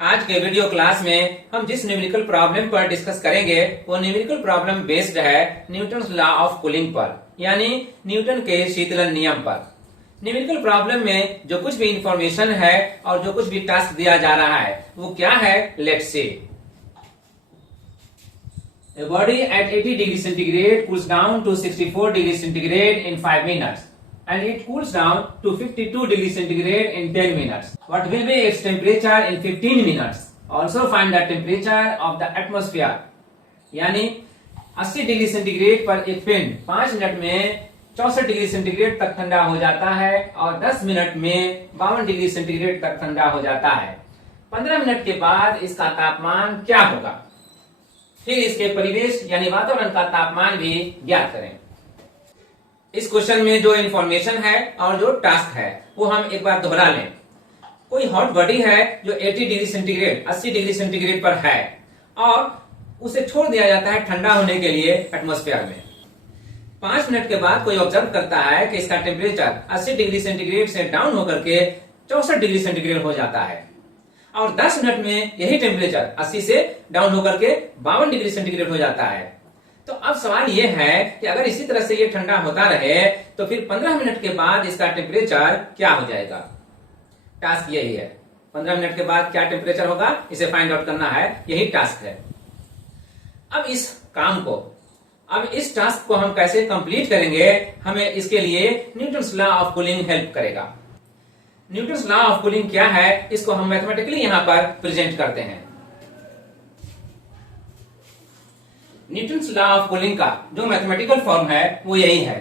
आज के video class में हम जिस न्यूमेरिकल प्रॉब्लम पर डिस्कस करेंगे वो न्यूमेरिकल प्रॉब्लम बेस्ड है न्यूटन्स लॉ ऑफ कूलिंग पर, यानी न्यूटन के शीतलन नियम पर। न्यूमेरिकल प्रॉब्लम में जो कुछ भी इंफॉर्मेशन है और जो कुछ भी टास्क दिया जा रहा है वो क्या है, let's see. A body at 80 degrees centigrade cools down to 64 degrees centigrade in 5 minutes and it cools down to 52 degrees centigrade in 10 minutes. What will be its temperature in 15 minutes? Also find the temperature of the atmosphere. यानी 80 degree centigrade पर एक पिंड 5 minute में 64 degree centigrade तक ठंडा हो जाता है और 10 मिनट में 52 डिग्री सेंटीग्रेड तक ठंडा हो जाता है। 15 मिनट के बाद इसका तापमान क्या होगा, फिर इसके परिवेश यानी वातावरण का तापमान भी ज्ञात करें। इस क्वेश्चन में जो इंफॉर्मेशन है और जो टास्क है वो हम एक बार दोहरा लें। कोई हॉट बॉडी है जो 80 डिग्री सेंटीग्रेड 80 डिग्री सेंटीग्रेड पर है और उसे छोड़ दिया जाता है ठंडा होने के लिए एटमॉस्फेयर में। 5 मिनट के बाद कोई ऑब्जर्व करता है कि इसका टेम्परेचर 80 डिग्री सेंटीग्रेड से डाउन होकर के 64 डिग्री सेंटीग्रेड हो जाता है और 10 मिनट में यही टेम्परेचर 80 से डाउन होकर के 52 डिग्री सेंटीग्रेड हो जाता है। तो अब सवाल यह है कि अगर इसी तरह से ये ठंडा होता रहे तो फिर 15 मिनट के बाद इसका टेम्परेचर क्या हो जाएगा। टास्क यही है, 15 मिनट के बाद क्या टेम्परेचर होगा इसे फाइंड आउट करना है, यही टास्क है। अब इस टास्क को हम कैसे कंप्लीट करेंगे, हमें इसके लिए Newton's law of cooling help करेगा। न्यूटन्स लॉ ऑफ कूलिंग क्या है इसको हम मैथमेटिकली यहां पर प्रेजेंट करते हैं। न्यूटन्स लॉ ऑफ कूलिंग का जो मैथमेटिकल फॉर्म है वो यही है,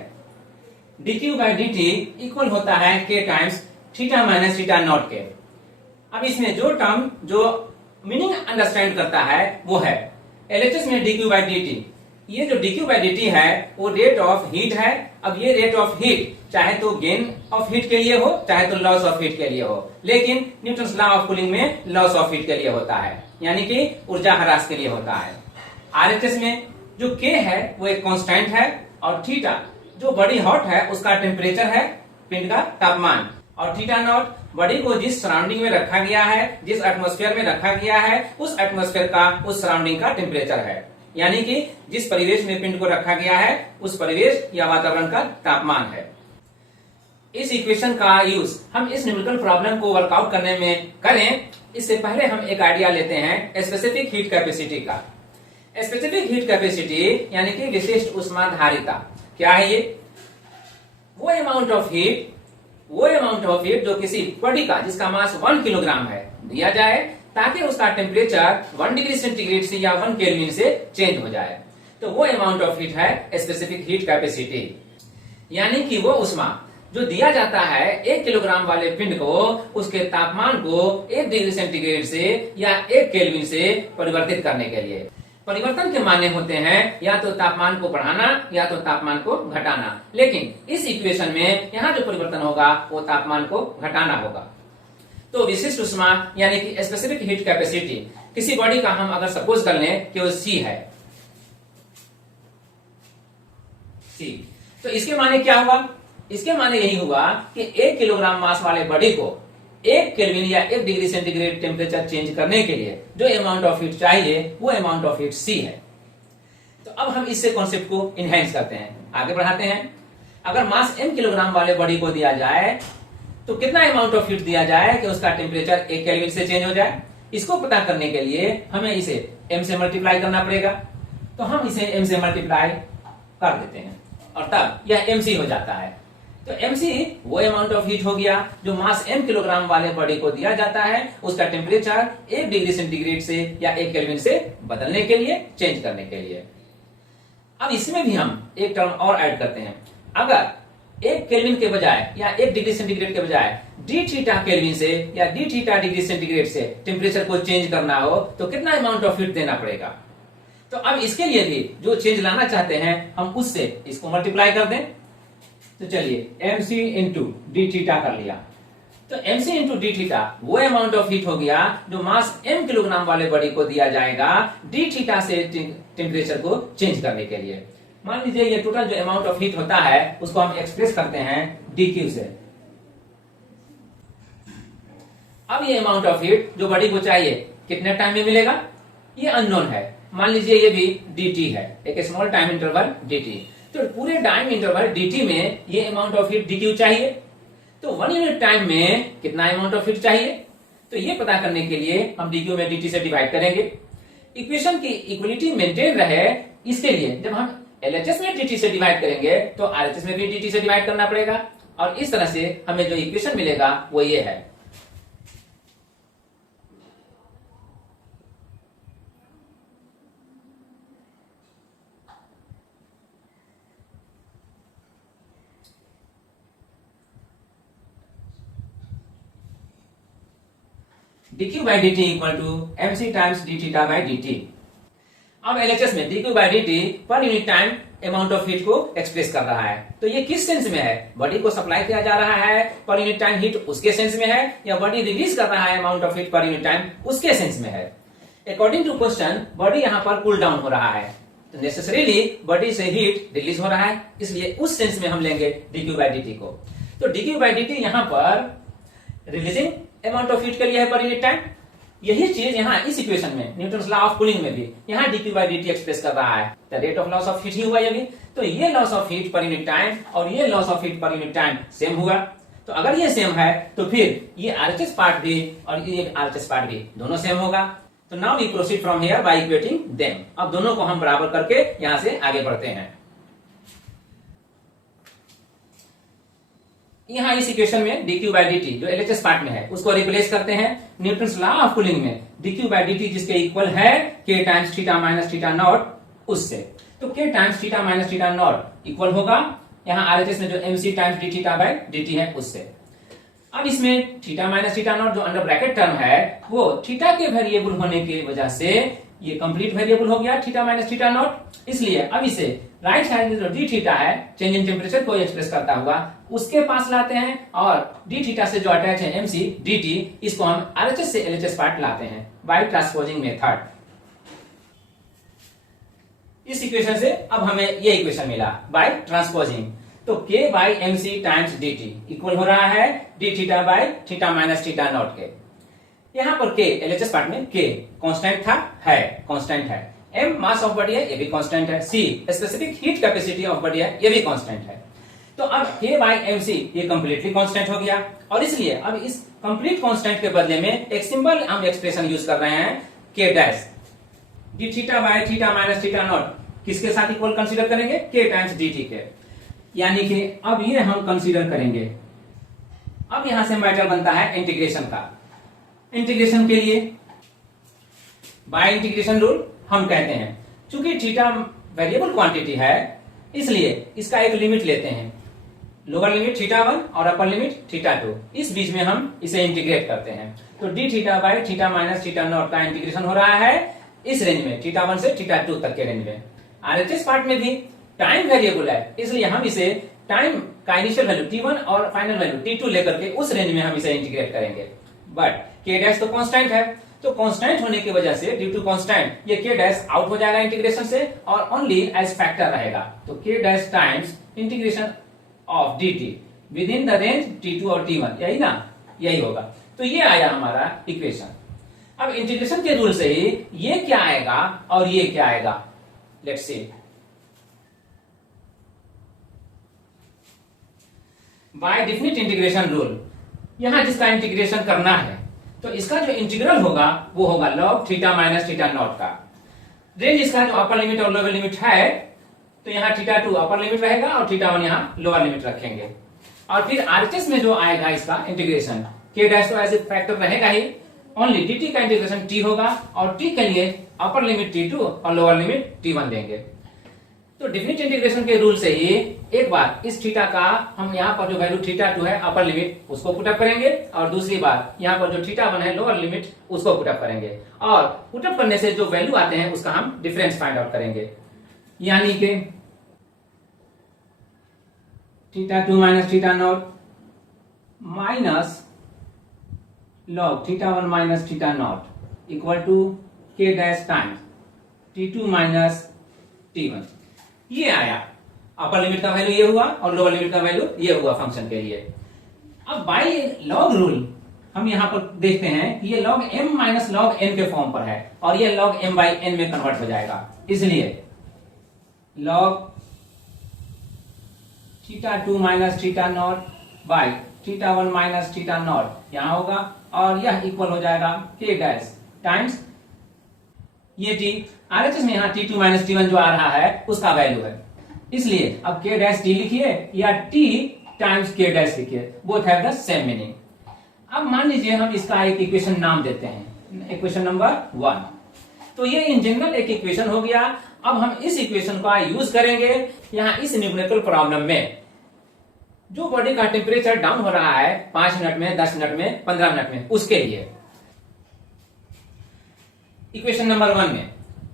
dq बाई dt इक्वल होता है k times theta minus theta naught के। अब इसमें जो टर्म जो मीनिंग अंडरस्टैंड करता है वो है LHS में dq बाई dt। ये जो dq बाई dt है वो रेट ऑफ हीट है। अब ये रेट ऑफ हीट चाहे तो गेन ऑफ हीट के लिए हो चाहे तो लॉस ऑफ हीट के लिए हो, लेकिन न्यूटन्स लॉ ऑफ कूलिंग में लॉस ऑफ हीट के लिए होता है, यानी कि ऊर्जा ह्रास के लिए होता है। RHS में जो k है वो एक कांस्टेंट है और थीटा जो बड़ी हॉट है उसका टेम्परेचर है, पिंड का तापमान, और थीटा नॉट बॉडी को जिस सराउंडिंग में रखा गया है, जिस एटमॉस्फेयर में रखा गया है उस एटमॉस्फेयर का उस सराउंडिंग का टेम्परेचर है, यानी कि जिस परिवेश में पिंड को रखा गया है उस परिवेश या वातावरण का तापमान है। इस इक्वेशन का यूज हम इस न्यूमेरिकल प्रॉब्लम को वर्कआउट करने में करें, इससे पहले हम एक आइडिया लेते हैं स्पेसिफिक हीट कैपेसिटी का। स्पेसिफिक हीट कैपेसिटी यानी कि विशिष्ट उष्माधारिता क्या है, ये वो अमाउंट ऑफ हीट जो किसी बॉडी का जिसका मास 1 किलोग्राम है दिया जाए ताकि उसका टेम्परेचर 1 डिग्री सेंटीग्रेड से या 1 केल्विन से चेंज हो जाए, तो वो अमाउंट ऑफ हीट है स्पेसिफिक हीट कैपेसिटी। यानी कि वो उष्मा जो दिया जाता है 1 किलोग्राम वाले पिंड को उसके तापमान को 1 डिग्री सेंटीग्रेड से या 1 केल्विन से परिवर्तित करने के लिए। परिवर्तन के माने होते हैं या तो तापमान को बढ़ाना या तो तापमान को घटाना, लेकिन इस इक्वेशन में यहाँ जो परिवर्तन होगा वो तापमान को घटाना होगा। तो विशिष्ट उष्मा यानी कि स्पेसिफिक हीट कैपेसिटी किसी बॉडी का हम अगर सपोज कर लें कि वो C है, C, तो इसके माने क्या हुआ, इसके माने यही हुआ कि 1 किलोग्राम मास वाले बॉडी को 1 केल्विन या 1 डिग्री सेंटीग्रेड टेम्परेचर चेंज करने के लिए जो अमाउंट ऑफ हीट चाहिए वो अमाउंट ऑफ हीट C है। तो अब हम इससे कॉन्सेप्ट को इनहेंस करते हैं, आगे बढ़ाते हैं। अगर मास m किलोग्राम वाले बॉडी को दिया जाए तो कितना अमाउंट ऑफ हीट दिया जाए कि उसका टेम्परेचर 1 केल्विन से चेंज हो जाए। इसको पता करने के लिए हमें इसे m से मल्टीप्लाई करना पड़ेगा, तो हम इसे m से मल्टीप्लाई कर देते हैं और तब यह mc हो जाता है। तो mc वो अमाउंट ऑफ हीट हो गया जो मास m किलोग्राम वाले बॉडी को दिया जाता है उसका टेम्परेचर 1 डिग्री सेंटीग्रेड से या 1 केल्विन से बदलने के लिए, चेंज करने के लिए। अब इसमें भी हम एक टर्म और ऐड करते हैं। अगर 1 केल्विन के बजाय या 1 डिग्री सेंटीग्रेड के बजाय d थीटा केल्विन से या d थीटा डिग्री सेंटीग्रेड से टेम्परेचर को चेंज करना हो तो कितना अमाउंट ऑफ हीट देना पड़ेगा। तो अब इसके लिए भी जो चेंज लाना चाहते हैं हम उससे इसको मल्टीप्लाई कर दें। तो चलिए mc इंटू डी थीटा कर लिया, तो mc इंटू डी थीटा वो अमाउंट ऑफ हीट हो गया जो मास m किलोग्राम वाले बॉडी को दिया जाएगा d थीटा से टेम्परेचर को चेंज करने के लिए। मान लीजिए ये टोटल जो अमाउंट ऑफ हीट होता है उसको हम एक्सप्रेस करते हैं dq से। अब ये अमाउंट ऑफ हीट जो बॉडी को चाहिए कितने टाइम में मिलेगा, ये अननोन है। मान लीजिए ये भी dt है, एक स्मॉल टाइम इंटरवल dt। तो पूरे टाइम इंटरवल dt में ये अमाउंट ऑफ हीट dq चाहिए। तो 1 यूनिट टाइम में कितना अमाउंट ऑफ हीट चाहिए, तो ये पता करने के लिए हम dq में dt से डिवाइड करेंगे। इक्वेशन की इक्वलिटी मेंटेन रहे, इसके लिए जब हम LHS में dt से डिवाइड करेंगे तो RHS में भी dt से डिवाइड करना पड़ेगा, और इस तरह से हमें जो इक्वेशन मिलेगा वो ये है। dq by dt equal to mc times d theta by dt। अब LHS में dq by dt पर unit time amount of heat को एक्सप्रेस कर रहा है। तो ये किस सेंस में है, बॉडी को सप्लाई किया जा रहा है पर यूनिट टाइम हीट उसके सेंस में है, या बॉडी रिलीज कर रहा है अमाउंट ऑफ हीट पर यूनिट टाइम उसके सेंस में है। अकॉर्डिंग टू क्वेश्चन बॉडी यहाँ पर कूल डाउन हो रहा है, तो नेसेसरीली बॉडी से हीट रिलीज हो रहा है, इसलिए उस सेंस में हम लेंगे dq by dt को। तो dq by dt यहाँ पर रिलीजिंग अमाउंट ऑफ हीट के लिए है पर यूनिट टाइम। यही चीज यहाँ इस इक्वेशन में न्यूटन्स लॉ ऑफ कूलिंग में भी यहाँ dq by dt एक्सप्रेस कर रहा है। The rate of loss of heat ही हुआ ये भी, तो ये लॉस ऑफ हीट पर यूनिट टाइम और ये लॉस ऑफ हीट पर यूनिट टाइम सेम हुआ। तो अगर ये सेम है तो फिर ये RHS पार्ट भी और ये RHS पार्ट भी दोनों सेम होगा। तो now we proceed from here by equating them. अब दोनों को हम बराबर करके यहाँ से आगे बढ़ते हैं। यहाँ इस इक्वेशन में dq by dt जो LHS पार्ट में है उसको रिप्लेस करते हैं न्यूटन्स लॉ ऑफ कूलिंग में। dq by dt जिसके इक्वल है k times theta minus theta not उससे, तो k times theta minus theta naught equal होगा यहाँ RHS में जो mc times d theta by dt है उससे। अब इसमें थीटा माइनस थीटा नॉट जो अंडर ब्रैकेट टर्म है वो थीटा के वेरिएबल होने की वजह से ये कंप्लीट वेरिएबल हो गया थीटा माइनस थीटा नॉट। इसलिए अब इसे राइट साइड में जो डी थीटा है चेंज इन टेम्परेचर को एक्सप्रेस करता हुआ उसके पास लाते हैं, और डी थीटा से जो अटैच है एमसी डी टी इसको हम आरएचएस से एलएचएस पार्ट लाते हैं बाय ट्रांसपोजिंग मेथड। इस इक्वेशन से अब हमें ये इक्वेशन मिला बाय ट्रांसपोजिंग। तो k by m c times d t equal हो रहा है d theta by theta minus theta naught के। यहाँ पर k एलएचएस पार्ट में k कांस्टेंट था, है कांस्टेंट है, m मास ऑफ बॉडी है ये भी कांस्टेंट है, c specific heat capacity of body है ये भी कांस्टेंट है। तो अब k बाई एम सी ये कंप्लीटली कांस्टेंट हो गया, और इसलिए अब इस कंप्लीट कांस्टेंट के बदले में एक सिंपल हम एक्सप्रेशन यूज कर रहे हैं k dash D theta by theta minus theta not किसके साथ इक्वल कंसीडर करेंगे k टाइम्स डी टी के। यानी कि अब ये हम कंसीडर करेंगे। अब यहां से मैटर बनता है इंटीग्रेशन का। इंटीग्रेशन के लिए बाय इंटीग्रेशन रूल हम कहते हैं चूंकि थीटा वेरिएबल क्वांटिटी है इसलिए इसका एक लिमिट लेते हैं, लोअर लिमिट थीटा 1 और अपर लिमिट थीटा 2, इस बीच में हम इसे इंटीग्रेट करते हैं। तो D theta by theta minus theta not का इंटीग्रेशन हो रहा है इस रेंज में थीटा 1 से थीटा 2 तक के रेंज में। आरएचएस पार्ट में भी टाइम वेरिएबल है इसलिए हम इसे टाइम का इनिशियल वैल्यू t1 और फाइनल वैल्यू t2 लेकर के उस रेंज में हम इसे इंटीग्रेट करेंगे। बट k डैश तो कांस्टेंट है, तो कांस्टेंट होने की वजह से ड्यू टू कांस्टेंट ये k डैश आउट हो जाएगा इंटीग्रेशन से और ओनली एज फैक्टर रहेगा। तो k dash times integration of dt with in the range t2 और t1, यही ना, यही होगा। तो ये आया हमारा इक्वेशन। अब इंटीग्रेशन के रूल से ही ये क्या आएगा और ये क्या आएगा, let's see. By definite integration rule यहां जिसका इंटीग्रेशन करना है तो इसका जो इंटीग्रल होगा वो होगा log theta minus theta not का। रेंज इसका जो अपर लिमिट और लोअर लिमिट है तो यहाँ थीटा 2 अपर लिमिट रहेगा और थीटा 1 यहाँ लोअर लिमिट रखेंगे। और फिर आरएचएस में जो आएगा इसका इंटीग्रेशन k डैश तो एज ए फैक्टर रहेगा ही, ओनली dt का इंटीग्रेशन t होगा और t के लिए अपर लिमिट t2 और लोअर लिमिट t1 देंगे। तो डेफिनिट इंटीग्रेशन के रूल से ही एक बार इस थीटा का हम यहाँ पर जो वैल्यू थीटा 2 है अपर लिमिट उसको पुटअप करेंगे और दूसरी बार यहाँ पर जो थीटा 1 है लोअर लिमिट उसको पुटअप करेंगे, और पुटअप करने से जो वैल्यू आते हैं उसका हम डिफरेंस फाइंड आउट करेंगे। यानी कि theta 2 minus theta naught minus log theta 1 minus theta naught equal to k dash times t2 minus t1। ये आया, अपर लिमिट का वैल्यू ये हुआ और लोअर लिमिट का वैल्यू ये हुआ फंक्शन के लिए। अब बाय लॉग रूल हम यहाँ पर देखते हैं कि ये log m minus log n के फॉर्म पर है और ये log m by n में कन्वर्ट हो जाएगा। इसलिए log theta 2 minus theta naught by theta 1 minus theta not यहां होगा और यह इक्वल हो जाएगा k डैश टाइम्स ये t RHS में यहाँ t2 माइनस t1 जो आ रहा है उसका वैल्यू है। इसलिए अब k डैश t लिखिए या t टाइम्स k डैश लिखिए, both have the same meaning. अब मान लीजिए हम इसका एक इक्वेशन नाम देते हैं, इक्वेशन नंबर 1। तो ये इन जनरल एक इक्वेशन हो गया। अब हम इस इक्वेशन का यूज करेंगे यहां इस न्यूमेरिकल प्रॉब्लम में। जो बॉडी का टेम्परेचर डाउन हो रहा है 5 मिनट में, 10 मिनट में, 15 मिनट में, उसके लिए इक्वेशन नंबर 1 में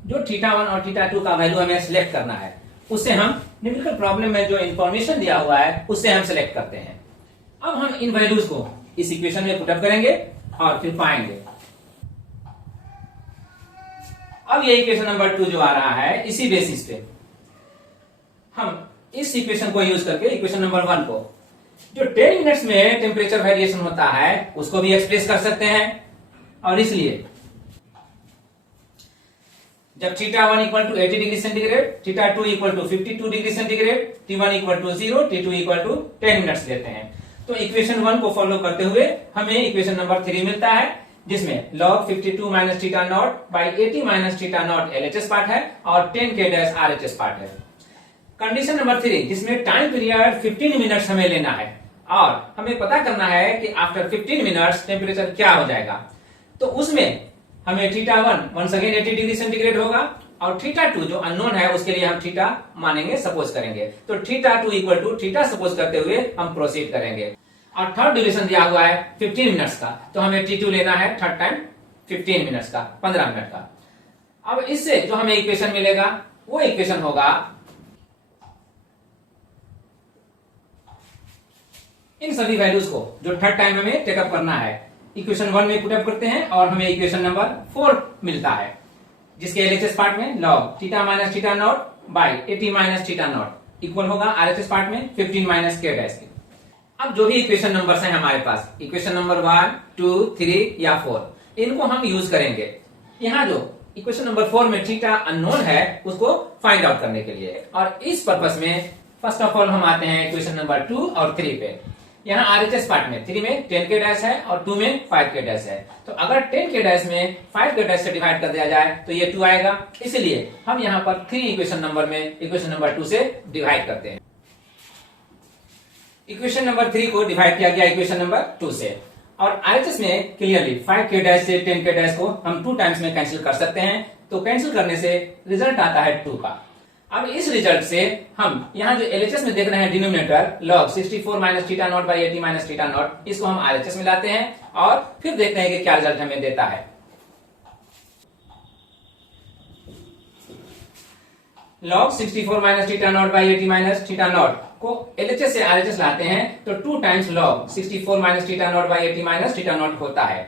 जो थीटा 1 और थीटा 2 का वैल्यू हमें सिलेक्ट करना है, उससे हम न्यूमेरिकल प्रॉब्लम में जो इंफॉर्मेशन दिया हुआ है उससे हम सिलेक्ट करते हैं। अब हम इन वैल्यूज को इस इक्वेशन में पुटअप करेंगे और फिर पाएंगे। अब ये इक्वेशन नंबर 2 जो आ रहा है, इसी बेसिस पे हम इस इक्वेशन को यूज करके इक्वेशन नंबर 1 को जो 10 मिनट्स में टेम्परेचर वेरिएशन होता है उसको भी एक्सप्रेस कर सकते हैं। और इसलिए जब theta 1 equal to 80 degree centigrade, theta 2 equal to 52 degree centigrade, T1 equal to 0, T2 equal to 10 minutes लेते हैं। तो इक्वेशन 1 को फॉलो करते हुए हमें इक्वेशन नंबर 3 मिलता है, जिसमें log 52 minus theta naught by 80 minus theta not LHS part है और 10 k डैश RHS पार्ट है। कंडीशन नंबर 3 जिसमें टाइम पीरियड 15 मिनट्स हमें लेना है और हमें पता करना है कि आफ्टर 15 मिनट्स टेम्परेचर क्या हो जाएगा। तो उसमें हमें theta 1 once again 80 degree centigrade होगा और थीटा 2 जो अननोन है उसके लिए हम थीटा मानेंगे, सपोज करेंगे। तो theta 2 equal to theta suppose करते हुए हम प्रोसीड करेंगे। और थर्ड ड्यूरेशन दिया हुआ है 15 मिनट्स का, तो हमें T2 लेना है थर्ड टाइम 15 मिनट्स का, 15 मिनट का। अब इससे जो हमें इक्वेशन मिलेगा वो इक्वेशन होगा इन सभी वैल्यूज को जो थर्ड टाइम हमें टेकअप करना है इक्वेशन 1 में पुटअप करते हैं और हमें इक्वेशन नंबर 4 मिलता है, जिसके LHS पार्ट में log theta minus theta naught by 80 minus theta naught equal होगा RHS पार्ट में 15 माइनस k डैश के। अब जो भी इक्वेशन नंबर्स हैं हमारे पास, इक्वेशन नंबर 1, 2, 3 या 4, इनको हम यूज करेंगे यहाँ जो इक्वेशन नंबर 4 में थीटा अननोन है उसको फाइंड आउट करने के लिए। और इस पर्पस में फर्स्ट ऑफ ऑल हम आते हैं इक्वेशन नंबर 2 और 3 पे। यहाँ RHS पार्ट में 3 में 10 k डैश है और 2 में 5 k डैश है। तो अगर 10 k डैश में 5 k डैश से डिवाइड कर दिया जाए तो ये 2 आएगा। इसलिए हम यहाँ पर 3 इक्वेशन नंबर में इक्वेशन नंबर 2 से डिवाइड करते हैं। इक्वेशन नंबर 3 को डिवाइड किया गया इक्वेशन नंबर 2 से और RHS में क्लियरली 5 k डैश से 10 k डैश को हम 2 टाइम्स में कैंसिल कर सकते हैं। तो कैंसिल करने से रिजल्ट आता है 2 का। अब इस रिजल्ट से हम यहाँ जो LHS में देख रहे हैं denominator log 64 minus theta naught by 80 minus theta not, इसको हम RHS में लाते हैं और फिर देखते हैं कि क्या रिजल्ट हमें देता है। log 64 minus theta naught by 80 minus theta not को LHS से RHS लाते हैं तो 2 times log 64 minus theta naught by 80 minus theta not होता है।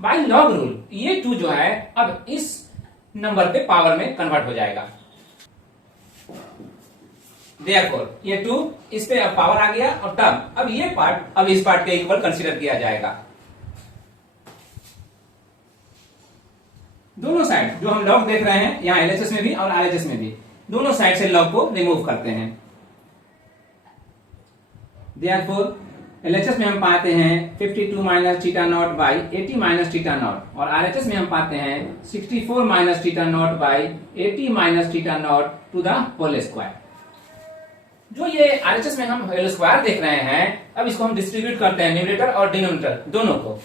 बाई log रूल ये 2 जो है अब इस नंबर पे पावर में कन्वर्ट हो जाएगा। Therefore, ये 2 इस पे अब पावर आ गया और तब अब ये पार्ट अब इस पार्ट के इक्वल कंसीडर किया जाएगा। दोनों साइड जो हम लॉग देख रहे हैं यहाँ LHS में भी और RHS में भी, दोनों साइड से लॉग को रिमूव करते हैं। Therefore, LHS में हम पाते हैं 52 minus theta naught by 80 minus theta naught और RHS में हम पाते हैं 64 minus theta naught by 80 minus theta naught to the whole square. जो ये RHS में हम होल स्क्वायर देख रहे हैं, अब इसको हम डिस्ट्रीब्यूट करते हैं न्यूमरेटर और डिनोमिनेटर दोनों को।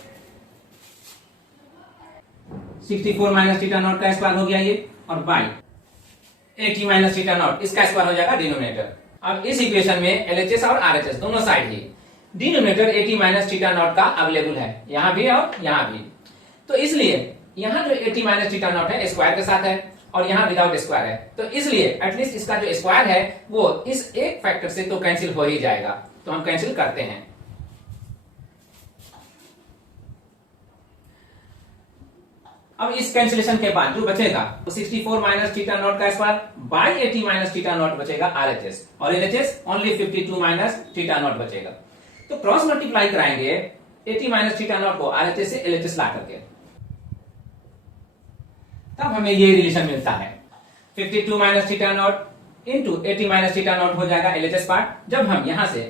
64 माइनस थीटा नॉट का स्क्वायर हो गया ये और बाई 80 माइनस थीटा नॉट इसका स्क्वायर हो जाएगा डिनोमिनेटर। अब इस इक्वेशन में LHS और RHS दोनों side he denominator 80 minus theta not का अवेलेबल है यहाँ भी और यहाँ भी। तो इसलिए यहाँ जो 80 माइनस थीटा नॉट है स्क्वायर के साथ है और यहाँ विदाउट स्क्वायर है। तो इसलिए एटलीस्ट इसका जो स्क्वायर है वो इस एक फैक्टर से तो कैंसिल हो ही जाएगा। तो हम कैंसिल करते हैं। अब इस कैंसिलेशन के बाद जो बचेगा तो 64 माइनस थीटा नॉट का square by 80 minus theta not बचेगा RHS और LHS only 52 minus theta not बचेगा। तो क्रॉस मल्टीप्लाई कराएंगे 80 माइनस थीटा नॉट को आरएचएस से एलएचएस ला करके, तब हमें ये रिलेशन मिलता है 52 minus theta not into 80 minus theta not हो जाएगा एलएचएस पार्ट। जब हम यहां से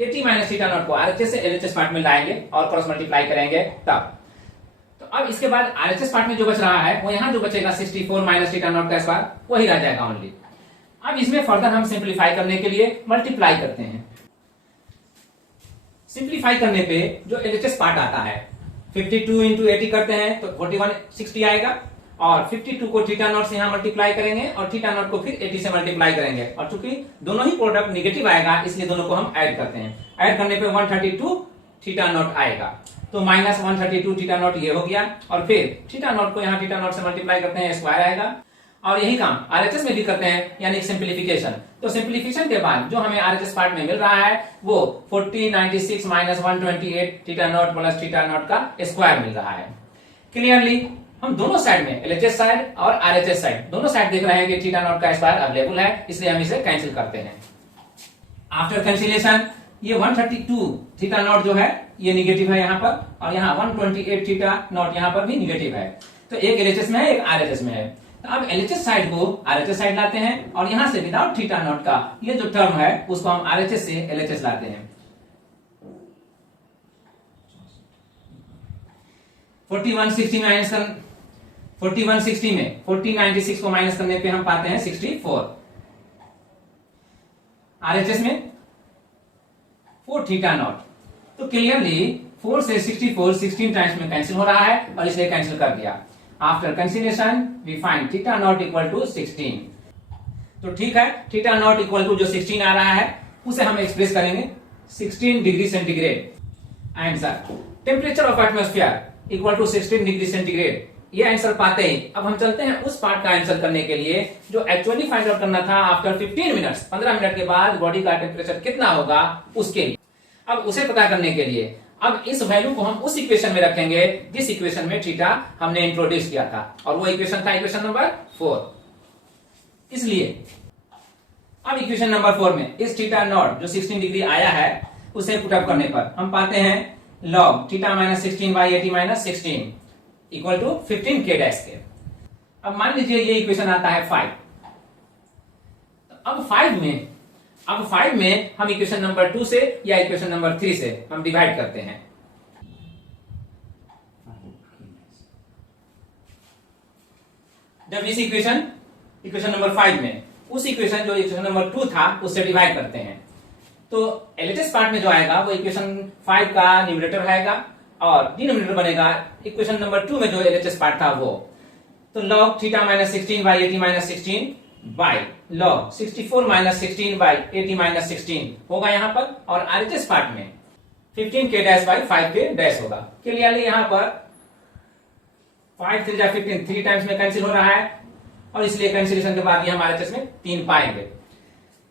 80 माइनस थीटा नॉट को आरएचएस से एलएचएस पार्ट में लाएंगे और क्रॉस मल्टीप्लाई करेंगे तब, तो अब इसके बाद आरएचएस पार्ट में जो बच रहा है वो यहां जो बचेगा 64 माइनस थीटा नॉट का स्क्वायर वही रह जाएगा ओनली। अब इसमें फर्दर हम सिंप्लीफाई करने के लिए मल्टीप्लाई करते हैं। सिंप्लीफाई करने पे जो एलएचएस पार्ट आता है 52 इंटू 80 करते हैं तो 4160 आएगा, और 52 को थीटा नॉट से यहां मल्टीप्लाई करेंगे और थीटा नॉट को फिर 80 से मल्टीप्लाई करेंगे, और चूंकि दोनों ही प्रोडक्ट निगेटिव आएगा इसलिए दोनों को हम ऐड करते हैं। ऐड करने पे 132 थीटा नॉट आएगा, तो माइनस 132 थीटा नॉट ये हो गया, और फिर थीटा नॉट को यहां थीटा नॉट से मल्टीप्लाई करते हैं, स्क्वायर आएगा। और यही काम आरएचएस में भी करते हैं, यानी सिंप्लीफिकेशन। तो सिंप्लीफिकेशन के बाद जो हमें आरएचएस पार्ट में मिल रहा है वो 40 96 minus 128 theta naught plus theta naught का स्क्वायर मिल रहा है। क्लियरली हम दोनों साइड में एलएचएस साइड और आरएचएस साइड दोनों साइड देख रहे हैं कि थीटा नॉट का स्क्वायर अवेलेबल है, इसलिए हम इसे कैंसिल करते हैं। आफ्टर कैंसिलेशन ये 132 थीटा नॉट जो है ये निगेटिव है यहाँ पर, और यहाँ 128 थीटा नॉट यहाँ पर भी निगेटिव है, तो एक एलएचएस में है एक आरएचएस में है। तो अब एलएचएस साइड को आरएचएस साइड लाते हैं, और यहां से विदाउट थीटा नॉट का ये जो टर्म है उसको हम आरएचएस से एलएचएस लाते हैं। 4160 माइनस 4160 में 4096 को माइनस करने पे हम पाते हैं 64। आरएचएस में 4 थीटा नॉट, तो क्लियरली 4 से 64 16 टाइम्स में कैंसिल हो रहा है और इसलिए कैंसिल कर दिया। After cancellation we find theta naught equal to 16। तो ठीक है, थीटा नॉट इक्वल टू जो 16 आ रहा है उसे हम एक्सप्रेस करेंगे 16 degree centigrade. Answer temperature of atmosphere equal to 16 degree centigrade. ये आंसर पाते ही अब हम चलते हैं उस पार्ट का आंसर करने के लिए जो एक्चुअली फाइंड आउट करना था आफ्टर 15 मिनट्स, 15 मिनट के बाद बॉडी का टेम्परेचर कितना होगा उसके लिए। अब उसे पता करने के लिए अब इस वैल्यू को हम उस इक्वेशन में रखेंगे जिस इक्वेशन में थीटा हमने इंट्रोड्यूस किया था, और वो इक्वेशन था इक्वेशन नंबर 4। इसलिए अब इक्वेशन नंबर 4 में इस थीटा नॉट जो 16 डिग्री आया है उसे पुटअप करने पर हम पाते हैं log theta minus 16 by 80 minus 16 equal to 15 k dash के। अब मान लीजिए ये इक्वेशन आता है 5। अब 5 में हम इक्वेशन नंबर 2 से या इक्वेशन नंबर 3 से हम डिवाइड करते हैं। जब इस इक्वेशन नंबर 5 में उस इक्वेशन जो इक्वेशन नंबर 2 था उससे डिवाइड करते हैं, तो एलएचएस पार्ट में जो आएगा वो इक्वेशन 5 का न्यूमरेटर आएगा और डिनोमिनेटर बनेगा इक्वेशन नंबर 2 में जो एलएचएस पार्ट था वो। तो log theta minus 16 by 80 minus 16 by log 64 minus 16 by 80 minus 16 होगा यहाँ पर, और आरएचएस पार्ट में 15 k dash by 5 k dash होगा। क्लियरली यहाँ पर 5 3 15 3 टाइम्स में कैंसिल हो रहा है, और इसलिए कैंसिलेशन के बाद ये हम आरएचएस में 3 पाएंगे।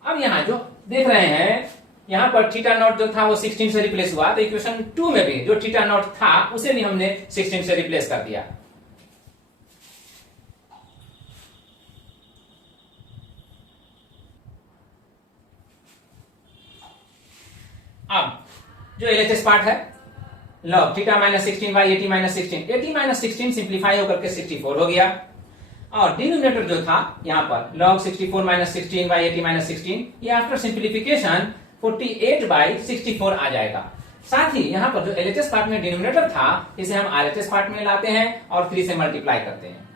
अब यहाँ जो देख रहे हैं यहाँ पर थीटा नॉट जो था वो 16 से रिप्लेस हुआ, तो इक्वेशन 2 में भी जो थीटा नॉट था उसे भी हमने 16 से रिप्लेस कर दिया। अब जो एलएचएस पार्ट है log theta minus 16 by 80 minus 16, 80 minus 16 simplify होकर के 64 हो गया, और डिनोमिनेटर जो था यहाँ पर log 64 माइनस 16 बाई 80 माइनस 16 ये आफ्टर सिंप्लीफिकेशन 48 बाई 64 आ जाएगा। साथ ही यहाँ पर जो एलएचएस पार्ट में डिनोमिनेटर था इसे हम आरएचएस पार्ट में लाते हैं और 3 से मल्टीप्लाई करते हैं।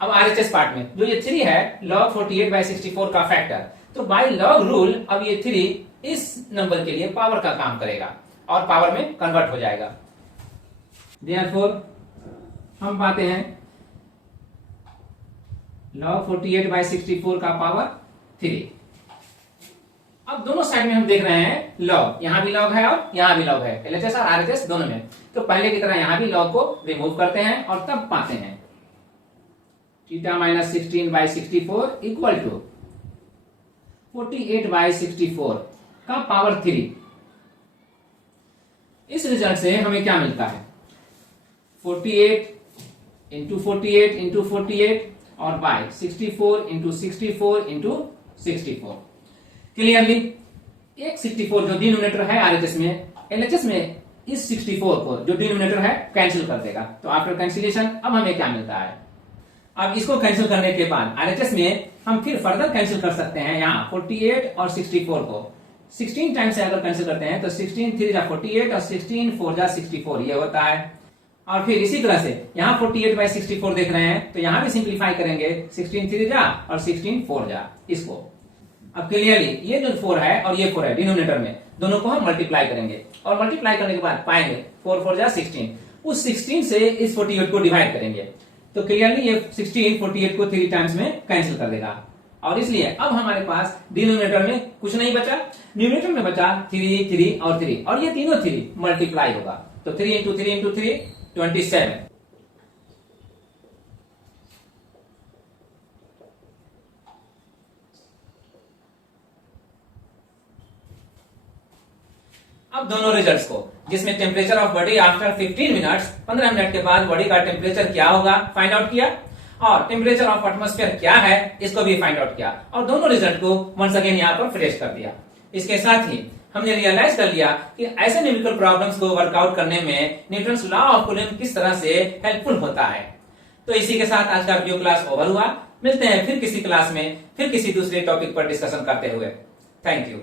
अब आरएचएस पार्ट में जो ये 3 है log 48 बाई 64 का फैक्टर, तो बाई लॉग रूल अब ये 3 इस नंबर के लिए पावर का काम करेगा और पावर में कन्वर्ट हो जाएगा। देयरफॉर हम पाते हैं log 48 बाई 64 का पावर 3। अब दोनों साइड में हम देख रहे हैं log, यहां भी log है और यहां भी log है, एलएचएस और आरएचएस दोनों में। तो पहले की तरह यहां भी log को रिमूव करते हैं और तब पाते हैं theta minus 16 by 64 equal to 48 by 64 का पावर 3। इस रिजल्ट से हमें क्या मिलता है 48 इंटू 48 इंटू 48 और बाई 64 इंटू 64 इंटू 64। क्लियरली एक 64 जो डिनोमिनेटर है आरएचएस में, एलएचएस में इस 64 को जो डिनोमिनेटर है कैंसिल कर देगा। तो आफ्टर कैंसिलेशन अब हमें क्या मिलता है, अब इसको कैंसिल करने के बाद RHS में हम फिर फर्दर कैंसिल कर सकते हैं। यहाँ 48 और 64 को 16 टाइम्स से अगर कैंसिल करते हैं तो 16 3 जा 48 और 16 4 जा 64 ये होता है। और फिर इसी तरह से यहाँ 48/64 देख रहे हैं तो यहाँ भी सिंप्लीफाई करेंगे, 16 3 जा और 16 4 जा इसको। अब क्लियरली ये जो 4 है और ये 4 है डिनोमिनेटर में, दोनों को हम मल्टीप्लाई करेंगे और मल्टीप्लाई करने के बाद पाएंगे 4 4 जा 16, उस 16 से इस 48 को डिवाइड करेंगे तो क्लियरली ये 16 48 को 3 टाइम्स में कैंसिल कर देगा। और इसलिए अब हमारे पास डिनोमिनेटर में कुछ नहीं बचा, न्यूमरेटर में बचा 3 3 और 3 और ये तीनों 3 मल्टीप्लाई होगा तो 3 इंटू 3 इंटू 3 27। अब दोनों रिजल्ट्स को, जिसमें temperature of body after 15 minutes 15 minute के बाद बॉडी का टेम्परेचर क्या होगा फाइंड आउट किया और टेम्परेचर ऑफ एटमॉस्फेयर क्या है इसको भी फाइंड आउट किया और दोनों रिजल्ट को वंस अगेन यहाँ पर फ्रेश कर दिया। इसके साथ ही हमने रियलाइज कर लिया कि ऐसे न्यूमेरिकल प्रॉब्लम्स को वर्कआउट करने में न्यूटन्स लॉ ऑफ कूलिंग किस तरह से हेल्पफुल होता है। तो इसी के साथ आज का वीडियो क्लास ओवर हुआ। मिलते हैं फिर किसी क्लास में फिर किसी दूसरे टॉपिक पर डिस्कशन करते हुए। Thank you.